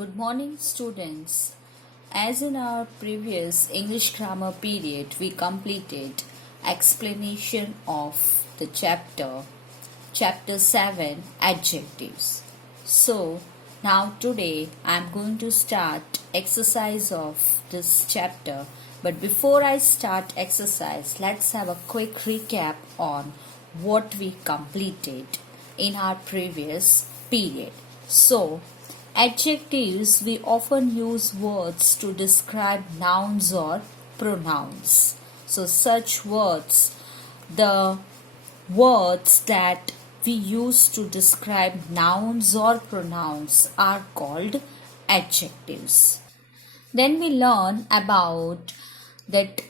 Good morning, students. As in our previous English grammar period, we completed explanation of the chapter 7, adjectives. So, now today I am going to start exercise of this chapter. But before I start exercise, let's have a quick recap on what we completed in our previous period. So, adjectives, we often use words to describe nouns or pronouns. So, such words, the words that we use to describe nouns or pronouns are called adjectives. Then we learn about that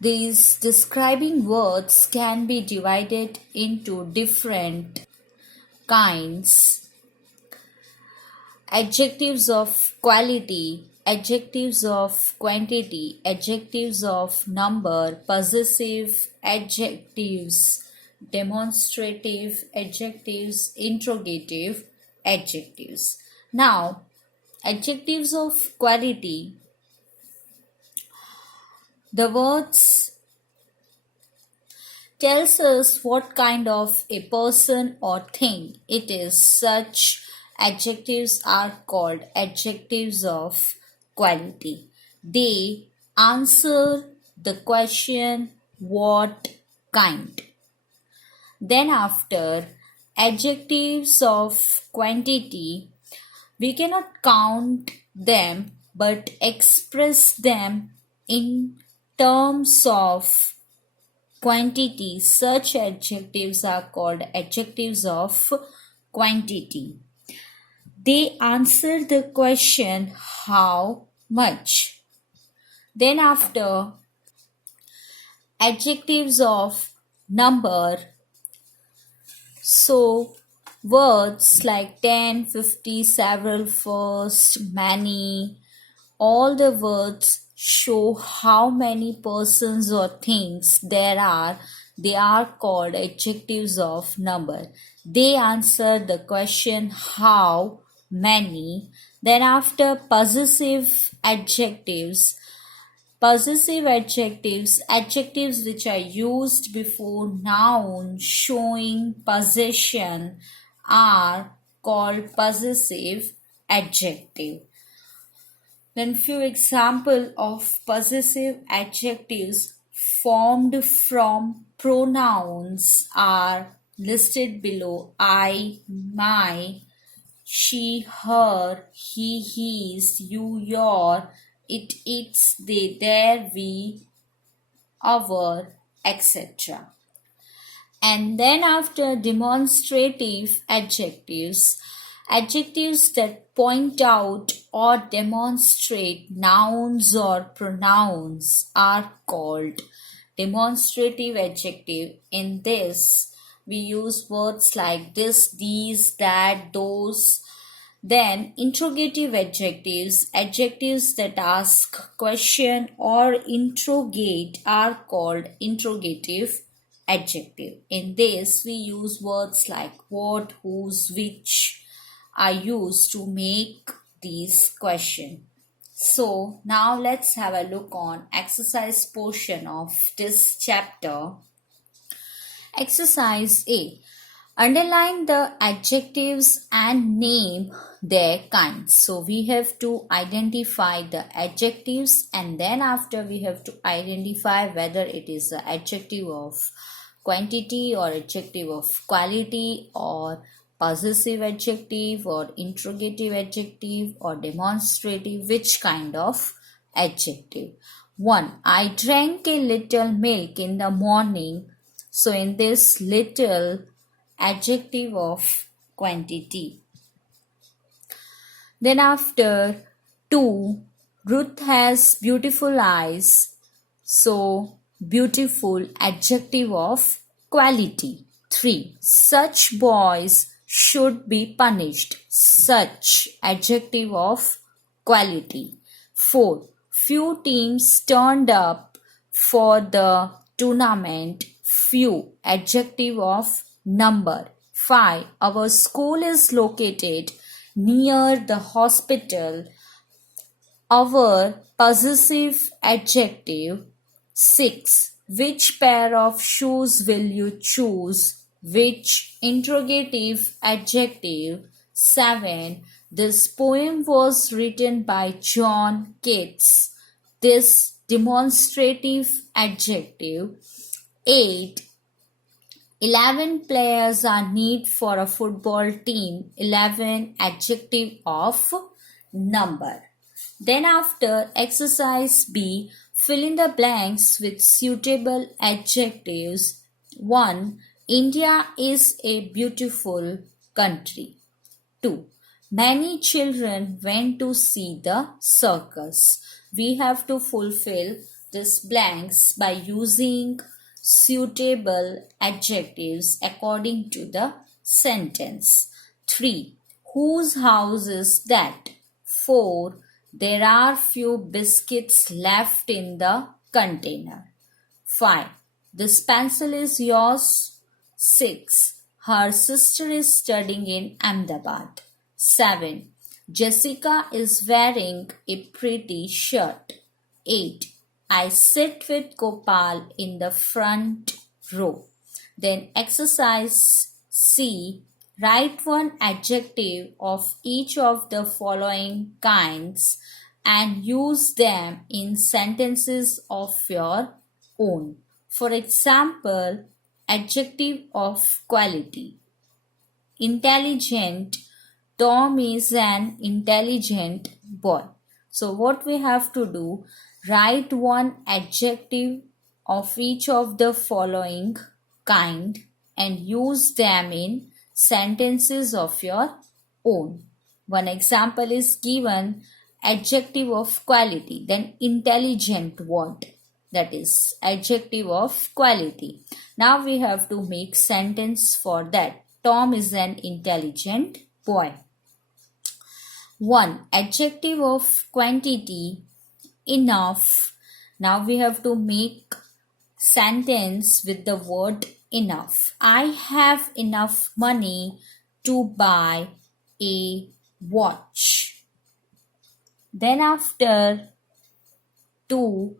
these describing words can be divided into different kinds: adjectives of quality, adjectives of quantity, adjectives of number, possessive adjectives, demonstrative adjectives, interrogative adjectives. Now, adjectives of quality, the words tells us what kind of a person or thing it is. Such adjectives are called adjectives of quality. They answer the question what kind. Then after adjectives of quantity, we cannot count them but express them in terms of quantity. Such adjectives are called adjectives of quantity. They answer the question how much. Then after adjectives of number, so words like 10, 50, several, first, many, all the words show how many persons or things there are. They are called adjectives of number. They answer the question how many. Then after possessive adjectives, adjectives which are used before noun showing possession are called possessive adjective. Then few example of possessive adjectives formed from pronouns are listed below: I, my, she, her, he, his, you, your, it, its, they, their, we, our, etc. And then after demonstrative adjectives, adjectives that point out or demonstrate nouns or pronouns are called demonstrative adjective. In this, we use words like this, these, that, those. Then interrogative adjectives, adjectives that ask question or interrogate are called interrogative adjective. In this, we use words like what, whose, which are used to make these questions. So now let's have a look on exercise portion of this chapter. Exercise A. Underline the adjectives and name their kinds. So we have to identify the adjectives and then after we have to identify whether it is an adjective of quantity or adjective of quality or possessive adjective or interrogative adjective or demonstrative, which kind of adjective. 1. I drank a little milk in the morning. So in this, little, adjective of quantity. Then after 2, Ruth has beautiful eyes. So beautiful, adjective of quality. 3, such boys should be punished. Such, adjective of quality. 4, few teams turned up for the tournament. Few, adjective of number. 5, our school is located near the hospital. Our possessive adjective. 6. Which pair of shoes will you choose? Which interrogative adjective? 7. This poem was written by John Keats. This demonstrative adjective. 8. 11 players are needed for a football team. 11 adjective of number. Then after exercise B, fill in the blanks with suitable adjectives. 1. India is a beautiful country. 2. Many children went to see the circus. We have to fulfill these blanks by using suitable adjectives according to the sentence. 3. Whose house is that? 4. There are few biscuits left in the container. 5. This pencil is yours. 6. Her sister is studying in Ahmedabad. 7. Jessica is wearing a pretty shirt. 8. I sit with Gopal in the front row. Then exercise C. Write one adjective of each of the following kinds and use them in sentences of your own. For example, adjective of quality. Intelligent. Tom is an intelligent boy. So what we have to do, write one adjective of each of the following kind and use them in sentences of your own. One example is given, adjective of quality, then intelligent what? That is adjective of quality. Now we have to make sentence for that. Tom is an intelligent boy. 1. Adjective of quantity, enough. Now we have to make sentence with the word enough. I have enough money to buy a watch. Then after 2,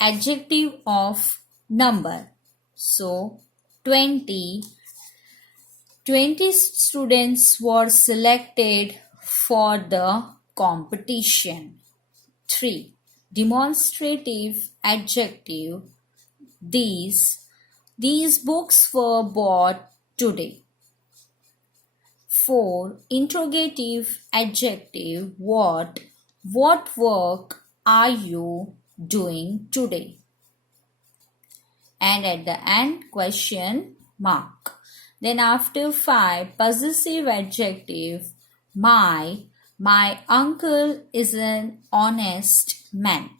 adjective of number. So 20. 20 students were selected for the competition. 3. Demonstrative adjective. These books were bought today. 4. Interrogative adjective. What work are you doing today? And at the end, question mark. Then after 5, possessive adjective. My uncle is an honest man.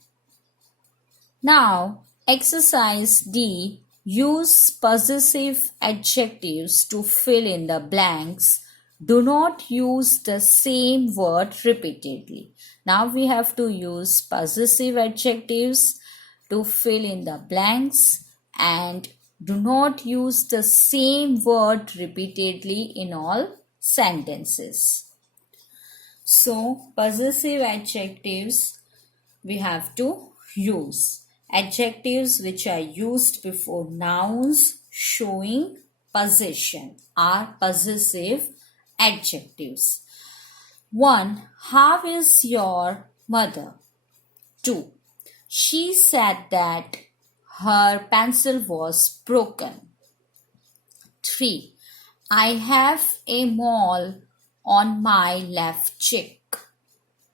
Now, exercise D. Use possessive adjectives to fill in the blanks. Do not use the same word repeatedly. Now we have to use possessive adjectives to fill in the blanks and do not use the same word repeatedly in all sentences. So, possessive adjectives we have to use. Adjectives which are used before nouns showing possession are possessive adjectives. 1. How is your mother? 2. She said that her pencil was broken. 3. I have a mole on my left cheek.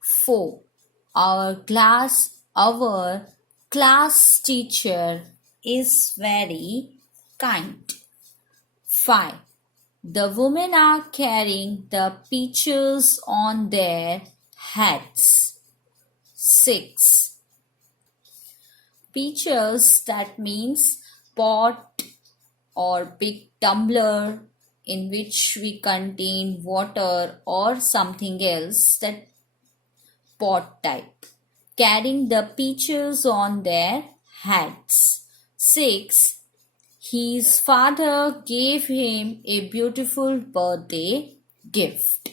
4. Our class teacher is very kind. 5. The women are carrying the pitchers on their heads. 6. Pitchers, that means pot or big tumbler in which we contain water or something else, that pot type. Carrying the pitchers on their heads. 6. His father gave him a beautiful birthday gift.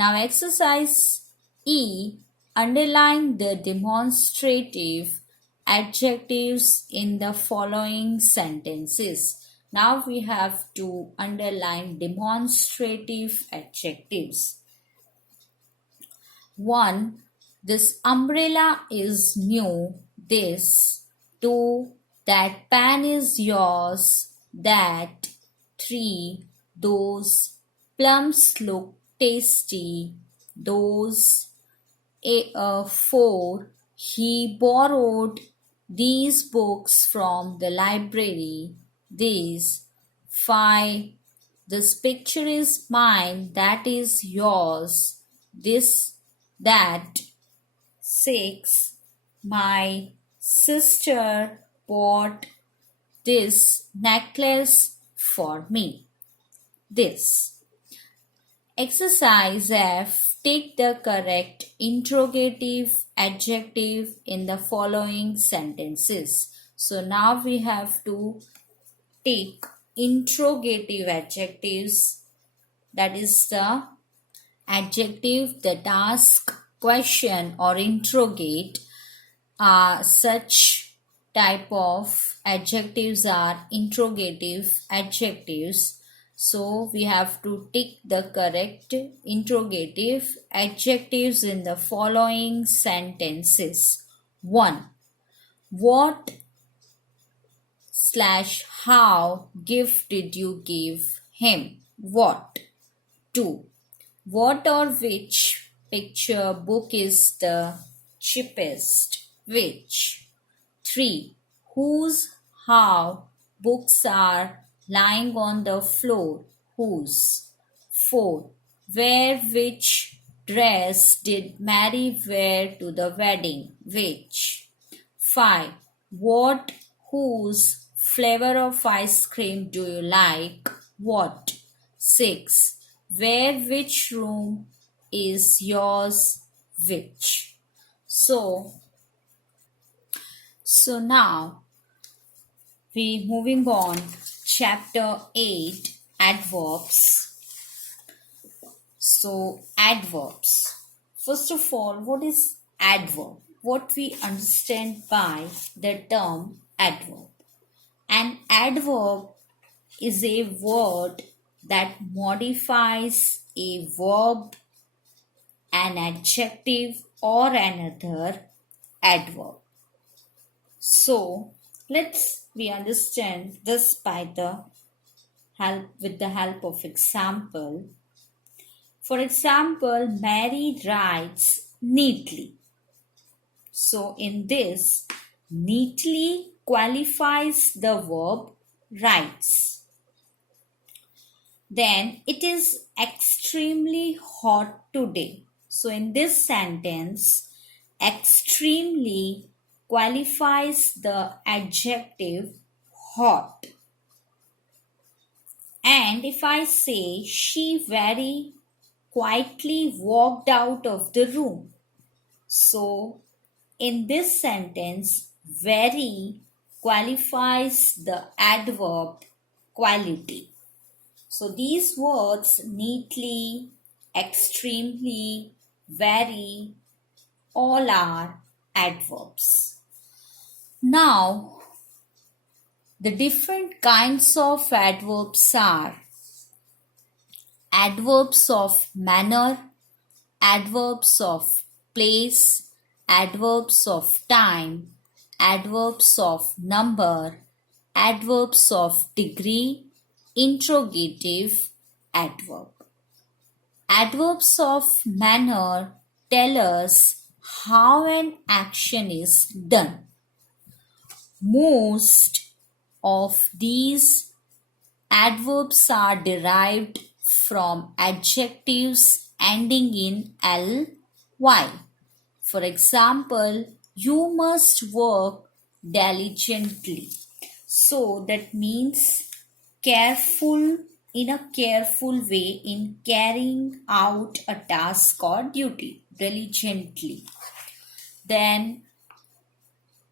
Now exercise E. Underline the demonstrative adjectives in the following sentences. Now we have to underline demonstrative adjectives. 1. This umbrella is new. This. 2. That pen is yours. That. 3. Those plums look tasty. Those. 4. He borrowed these books from the library. These. 5. This picture is mine. That is yours. This. That. 6. My sister bought this necklace for me. This. Exercise F. Take the correct interrogative adjective in the following sentences. So now we have to take interrogative adjectives, that is the adjective that ask, question or interrogate. Such type of adjectives are interrogative adjectives. So we have to tick the correct interrogative adjectives in the following sentences. 1. What / how gift did you give him? What? 2. What or which picture book is the cheapest? Which? 3. Whose how books are lying on the floor? Whose? 4. Where which dress did Mary wear to the wedding? Which? 5. What whose flavor of ice cream do you like? What? 6. Where which room is yours? Which? So now we moving on. Chapter 8, adverbs. So adverbs. First of all, what is adverb? What we understand by the term adverb. An adverb is a word that modifies a verb, an adjective or another adverb. So we understand this with the help of example. For example, Mary writes neatly. So in this, neatly qualifies the verb writes. Then it is extremely hot today. So in this sentence, extremely qualifies the adjective hot. And if I say she very quietly walked out of the room. So in this sentence, very qualifies the adverb quality. So these words neatly, extremely, very, all are adverbs. Now, the different kinds of adverbs are adverbs of manner, adverbs of place, adverbs of time, adverbs of number, adverbs of degree, interrogative adverb. Adverbs of manner tell us how an action is done. Most of these adverbs are derived from adjectives ending in ly. For example, you must work diligently. So that means in a careful way in carrying out a task or duty diligently. Then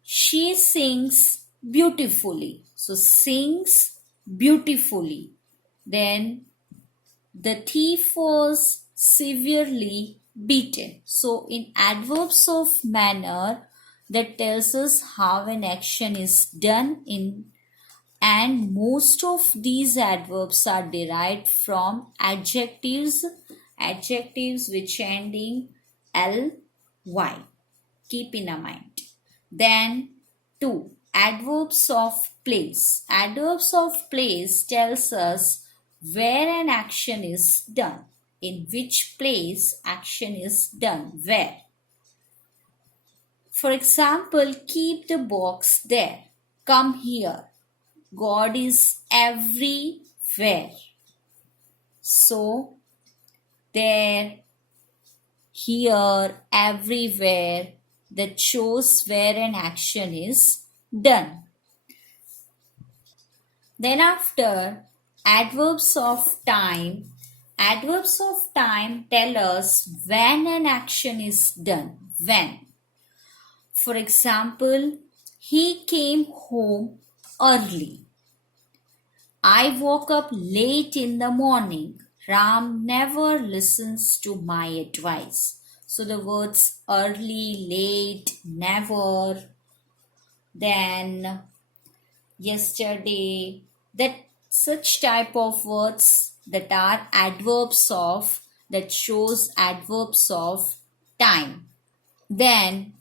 she sings beautifully. So sings beautifully. Then the thief was severely beaten. So in adverbs of manner, that tells us how an action is done in, and most of these adverbs are derived from adjectives which ending ly. Keep in a mind. Then 2. Adverbs of place. Adverbs of place tells us where an action is done. In which place action is done. Where. For example, keep the box there. Come here. God is everywhere. So, there, here, everywhere, that shows where an action is done. Then after, adverbs of time. Adverbs of time tell us when an action is done. When. For example, he came home early. I woke up late in the morning. Ram never listens to my advice. So the words early, late, never, then, yesterday, that such type of words that are adverbs of, that shows adverbs of time. Then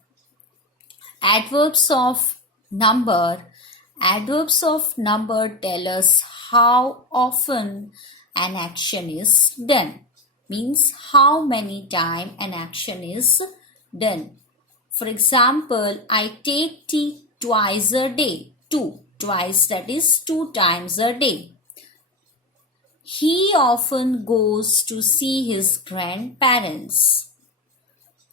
adverbs of number. Adverbs of number tell us how often an action is done. Means how many times an action is done. For example, I take tea twice a day. Twice, that is 2 times a day. He often goes to see his grandparents.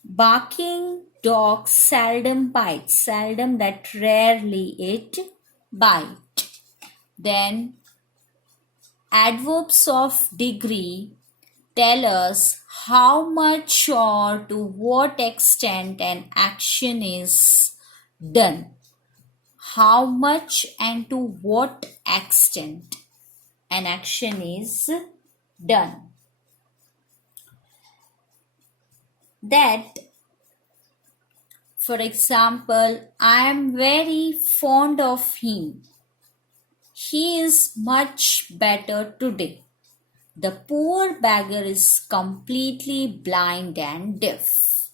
Barking dog seldom bites. Seldom, that rarely it bite. Then adverbs of degree tell us how much or to what extent an action is done. How much and to what extent an action is done. That, for example, I am very fond of him. He is much better today. The poor beggar is completely blind and deaf.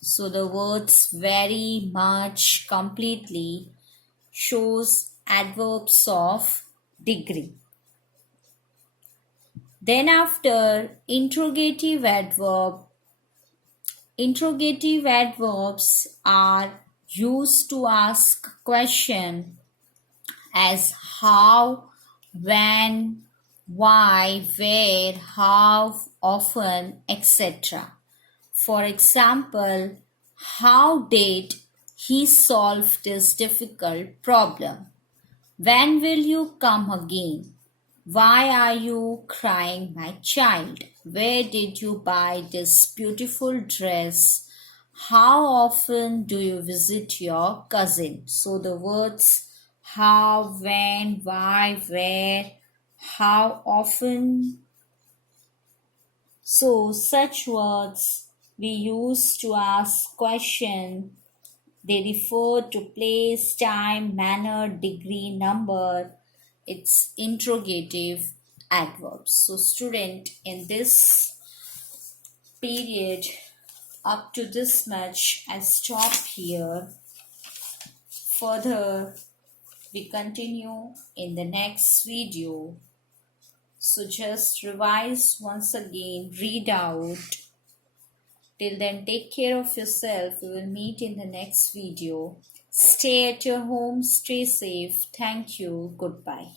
So the words very, much, completely shows adverbs of degree. Then after, interrogative adverb. Interrogative adverbs are used to ask question as how, when, why, where, how, often, etc. For example, how did he solve this difficult problem? When will you come again? Why are you crying, my child? Where did you buy this beautiful dress? How often do you visit your cousin? So the words how, when, why, where, how often. So such words we use to ask question. They refer to place, time, manner, degree, number. It's interrogative adverbs. So student, in this period up to this much, I stop here. Further we continue in the next video. So just revise once again, read out. Till then, take care of yourself. We will meet in the next video. Stay at your home, stay safe. Thank you. Goodbye.